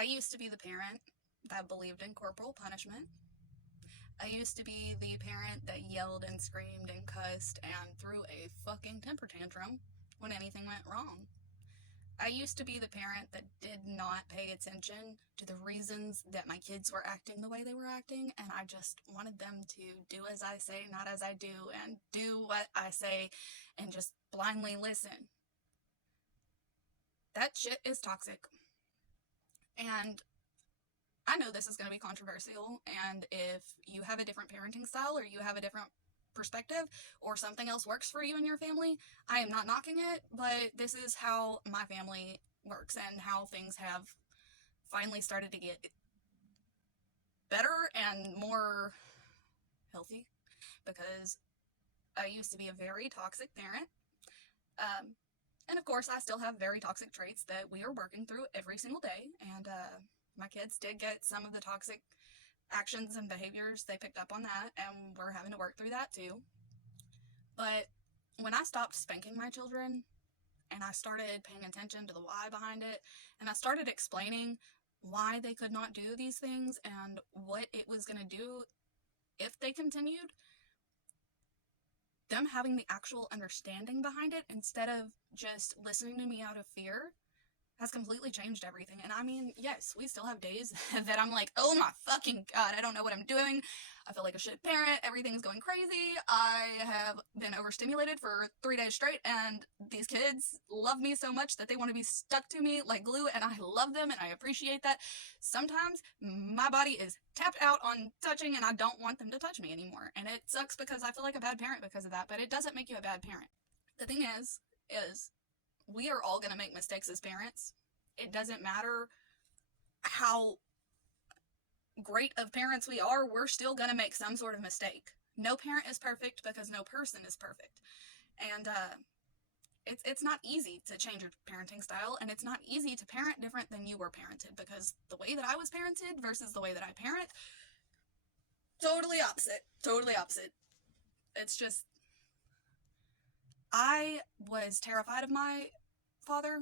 I used to be the parent that believed in corporal punishment. I used to be the parent that yelled and screamed and cussed and threw a fucking temper tantrum when anything went wrong. I used to be the parent that did not pay attention to the reasons that my kids were acting the way they were acting, and I just wanted them to do as I say, not as I do, and do what I say, and just blindly listen. That shit is toxic. And I know this is going to be controversial, and if you have a different parenting style or you have a different perspective or something else works for you and your family, I am not knocking it, but this is how my family works and how things have finally started to get better and more healthy, because I used to be a very toxic parent. And of course, I still have very toxic traits that we are working through every single day. And my kids did get some of the toxic actions and behaviors. They picked up on that, and we're having to work through that too. But when I stopped spanking my children and I started paying attention to the why behind it, and I started explaining why they could not do these things and what it was going to do if they continued, them having the actual understanding behind it instead of just listening to me out of fear has completely changed everything. And I mean, yes, we still have days that I'm like, oh my fucking god, I don't know what I'm doing. I feel like a shit parent. Everything's going crazy. I have been overstimulated for 3 days straight, and these kids love me so much that they want to be stuck to me like glue, and I love them and I appreciate that. Sometimes my body is tapped out on touching, and I don't want them to touch me anymore. And it sucks because I feel like a bad parent because of that, but it doesn't make you a bad parent. The thing is we are all going to make mistakes as parents. It doesn't matter how great of parents we are, we're still going to make some sort of mistake. No parent is perfect because no person is perfect. And it's not easy to change your parenting style, and it's not easy to parent different than you were parented, because the way that I was parented versus the way that I parent, totally opposite. Totally opposite. It's just, I was terrified of my father,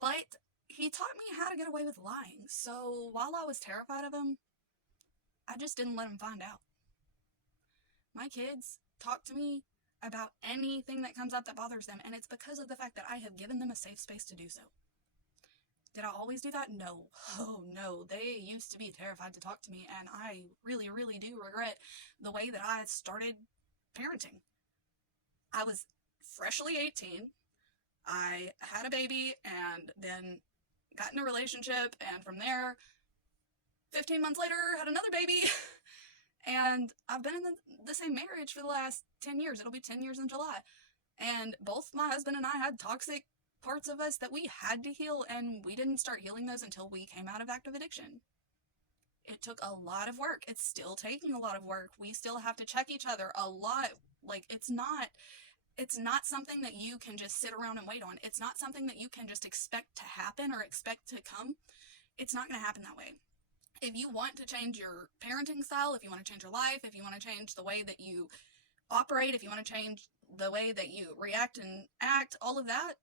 but he taught me how to get away with lying. So while I was terrified of him, I just didn't let him find out. My kids talk to me about anything that comes up that bothers them, and it's because of the fact that I have given them a safe space to do so. Did I always do that? No. Oh no. They used to be terrified to talk to me, and I really, really do regret the way that I started parenting. I was freshly 18. I had a baby and then got in a relationship, and from there, 15 months later, had another baby. And I've been in the same marriage for the last 10 years. It'll be 10 years in July. And both my husband and I had toxic parts of us that we had to heal, and we didn't start healing those until we came out of active addiction. It took a lot of work. It's still taking a lot of work. We still have to check each other a lot. Like, it's not something that you can just sit around and wait on. It's not something that you can just expect to happen or expect to come. It's not going to happen that way. If you want to change your parenting style, if you want to change your life, if you want to change the way that you operate, if you want to change the way that you react and act, all of that,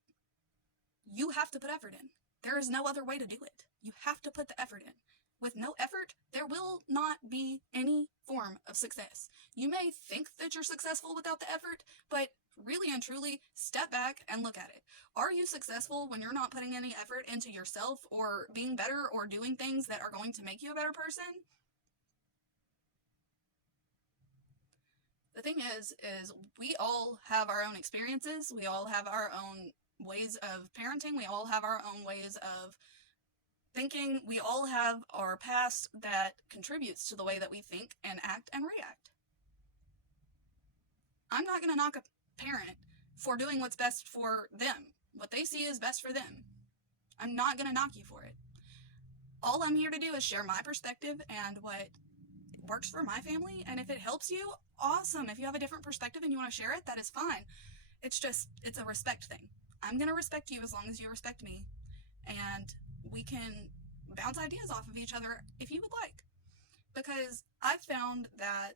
you have to put effort in. There is no other way to do it. You have to put the effort in. With no effort, there will not be any form of success. You may think that you're successful without the effort, but really and truly, step back and look at it. Are you successful when you're not putting any effort into yourself or being better or doing things that are going to make you a better person? The thing is we all have our own experiences. We all have our own ways of parenting. We all have our own ways of thinking. We all have our past that contributes to the way that we think and act and react. I'm not going to knock a parent for doing what's best for them. What they see is best for them. I'm not going to knock you for it. All I'm here to do is share my perspective and what works for my family, and if it helps you, awesome. If you have a different perspective and you want to share it, that is fine. It's a respect thing. I'm going to respect you as long as you respect me, and we can bounce ideas off of each other if you would like. Because I've found that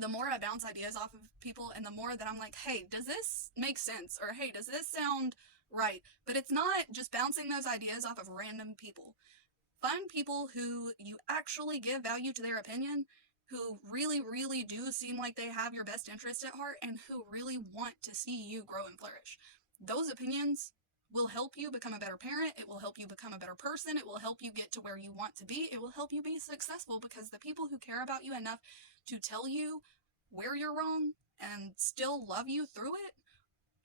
the more I bounce ideas off of people, and the more that I'm like, hey, does this make sense? Or hey, does this sound right? But it's not just bouncing those ideas off of random people. Find people who you actually give value to their opinion, who really, really do seem like they have your best interest at heart, and who really want to see you grow and flourish. Those opinions will help you become a better parent. It will help you become a better person. It will help you get to where you want to be. It will help you be successful, because the people who care about you enough to tell you where you're wrong and still love you through it,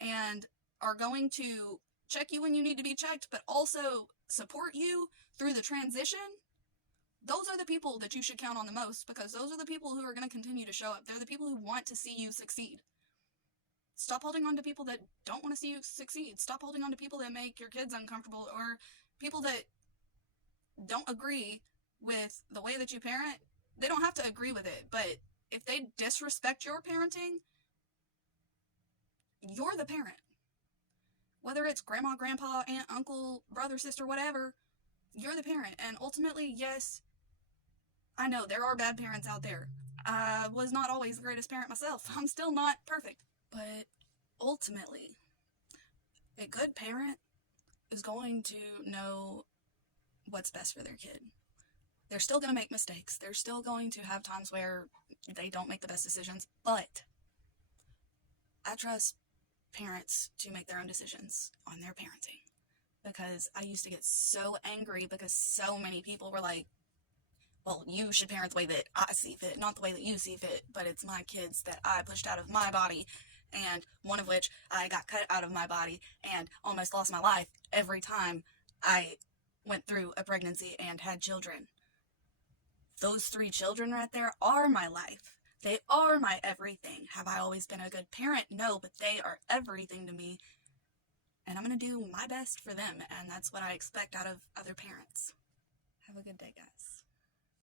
and are going to check you when you need to be checked, but also support you through the transition, those are the people that you should count on the most, because those are the people who are going to continue to show up. They're the people who want to see you succeed. Stop holding on to people that don't want to see you succeed. Stop holding on to people that make your kids uncomfortable, or people that don't agree with the way that you parent. They don't have to agree with it, but if they disrespect your parenting, you're the parent. Whether it's grandma, grandpa, aunt, uncle, brother, sister, whatever, you're the parent. And ultimately, yes, I know there are bad parents out there. I was not always the greatest parent myself. I'm still not perfect. But ultimately, a good parent is going to know what's best for their kid. They're still going to make mistakes. They're still going to have times where they don't make the best decisions. But I trust parents to make their own decisions on their parenting. Because I used to get so angry because so many people were like, well, you should parent the way that I see fit, not the way that you see fit, but it's my kids that I pushed out of my body, and one of which I got cut out of my body and almost lost my life every time I went through a pregnancy and had children. Those 3 children right there are my life. They are my everything. Have I always been a good parent? No, but they are everything to me. And I'm going to do my best for them, and that's what I expect out of other parents. Have a good day, guys.